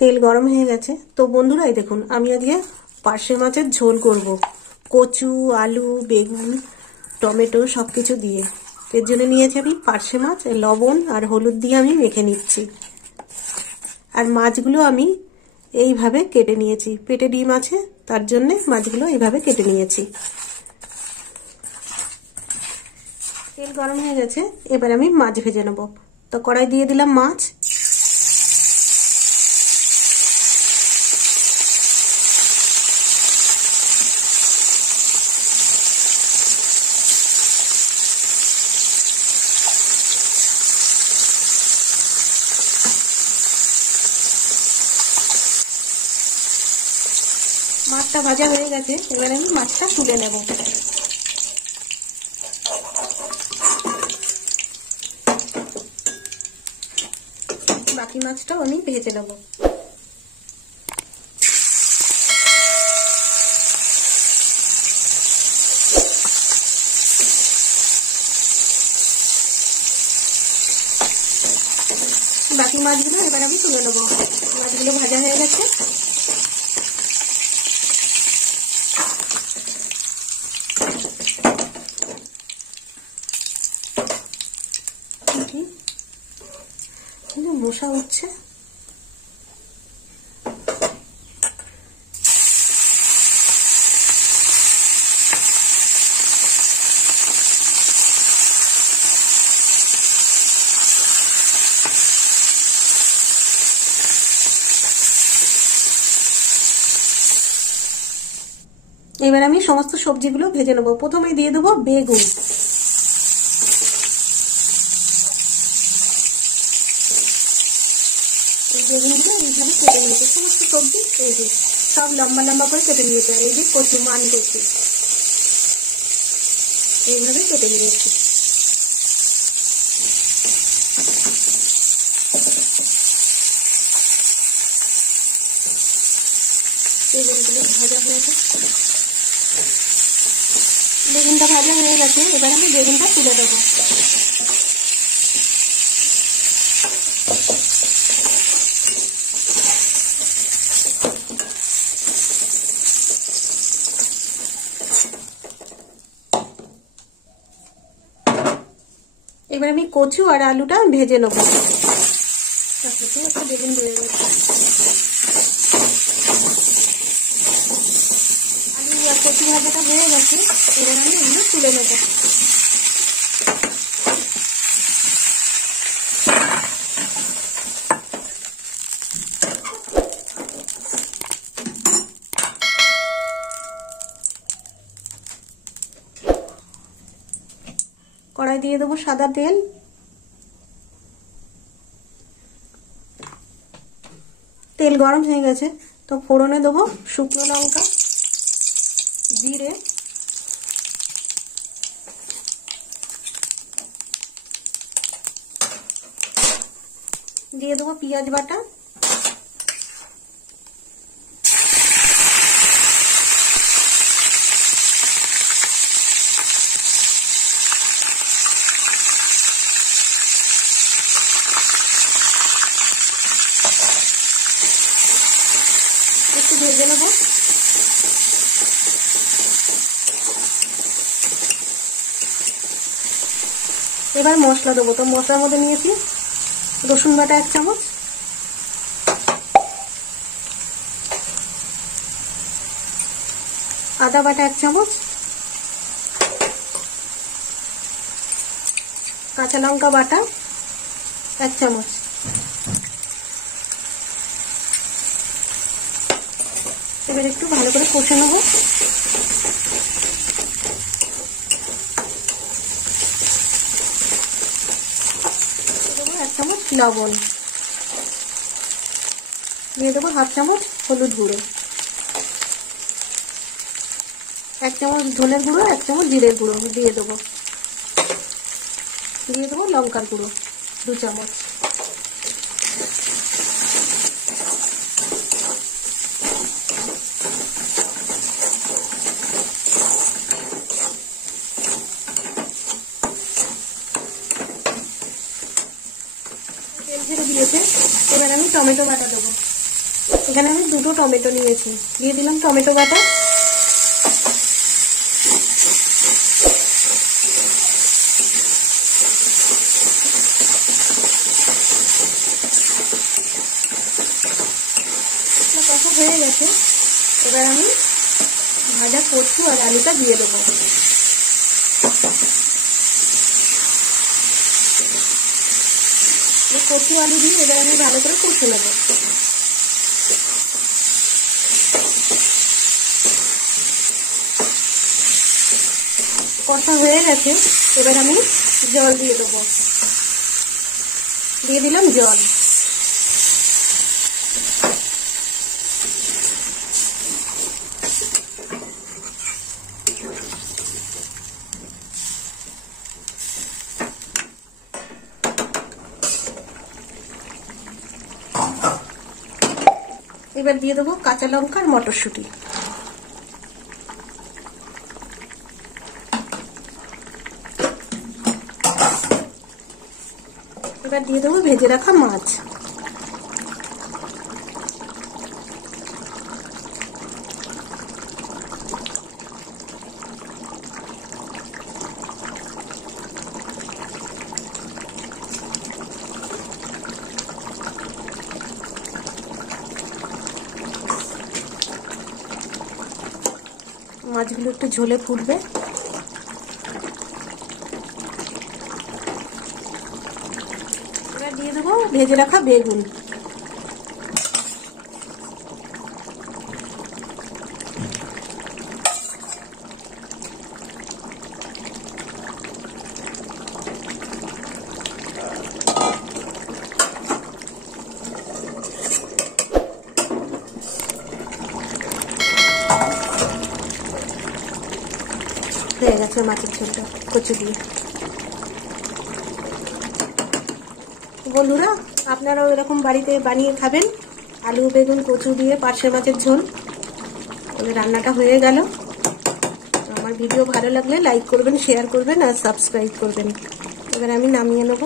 তেল গরম হয়ে গেছে। তো বন্ধুরা এই দেখুন, আমি আজকে পার্শে মাছের ঝোল করব, কচু, আলু, বেগুন, টমেটো সব কিছু দিয়ে। এর জন্য নিয়েছি আমি পার্শে মাছ, লবণ আর হলুদ দিয়ে আমি মেখে নিচ্ছি। আর মাছগুলো আমি এইভাবে কেটে নিয়েছি, পেটে ডিম আছে তার জন্য মাছগুলো এইভাবে কেটে নিয়েছি। তেল গরম হয়ে গেছে, এবার আমি মাছ ভেজে নেব। তো কড়াই দিয়ে দিলাম মাছ। মাছটা ভাজা হয়ে গেছে, এবার আমি মাছটা তুলে নেব। বাকি মাছটাও আমি ভেজে নেব। বাকি মাছগুলো এবার আমি তুলে নেব। মাছগুলো ভাজা হয়ে গেছে। মশা উঠছে। এবার আমি সমস্ত সবজিগুলো ভেজে নেব। প্রথমে দিয়ে দেবো বেগুন। বেগুনগুলো এইভাবে কেটে নিয়েছি। সমস্ত সবজি এই যে সব লম্বা লম্বা করে কেটে নিয়েছি। আর এই যে কচু, মান কচু এইভাবে কেটে নিয়েছি। বেগুনগুলো ভাজা হয়ে গেছে। বেগুনটা ভাজা হয়ে গেছে, এবার আমি বেগুনটা তুলে দেবো। এবার আমি কচু আর আলুটা ভেজে নেবো। একটা বেগুন ধরে গেছে। আলু আর কচু ভাজাটা হয়ে গেছে, এবার আমি এগুলো তুলে নেব। কড়াই দিয়ে দেবো সাদা তেল। তেল গরম হয়ে গেছে, তো ফোড়নে দেবো শুকনো লঙ্কা, জিরে, দিয়ে দেবো পেঁয়াজ বাটা, একটু ভেজে নেব। এবার মশলা দেবো। তো মশলার মধ্যে নিয়েছি রসুন বাটা 1 চামচ, আদা বাটা 1 চামচ, কাঁচা লঙ্কা বাটা 1 চামচ। এবার একটু ভালো করে কষে নেব। দেবো 1 চামচ লবণ, দিয়ে দেবো 1/2 চামচ হলুদ গুঁড়ো, 1 চামচ ধনের গুঁড়ো, 1 চামচ জিরের গুঁড়ো দিয়ে দেবো। দিয়ে দেবো লঙ্কার গুঁড়ো 2 চামচ। তেল ছেড়ে দিয়েছে, এবার আমি টমেটো বাটা দেবো। এখানে আমি 2টো টমেটো নিয়েছি, দিয়ে দিলাম টমেটো বাটা। কষা হয়ে গেছে, এবার আমি ভাজা কচু আর আলুটা দিয়ে দেবো। কচু আলু দিয়ে এবার আমি ভালো করে কষে নেব। কষা হয়ে গেছে, এবার আমি জল দিয়ে দেবো। দিয়ে দিলাম জল। এবার দিয়ে দেবো কাঁচা লঙ্কা আর মটরশুঁটি। এবার দিয়ে দেবো ভেজে রাখা মাছ। মাছগুলো একটু ঝোলে ফুটবে। এবার দিয়ে দেবো ভেজে রাখা বেগুন। হয়ে গেছে মাছের ঝোলটা কচু দিয়ে। বন্ধুরা, আপনারাও এরকম বাড়িতে বানিয়ে খাবেন, আলু বেগুন কচু দিয়ে পার্শে মাছের ঝোল। রান্নাটা হয়ে গেল। আমার ভিডিও ভালো লাগলে লাইক করবেন, শেয়ার করবেন আর সাবস্ক্রাইব করবেন। এবার আমি নামিয়ে নেব।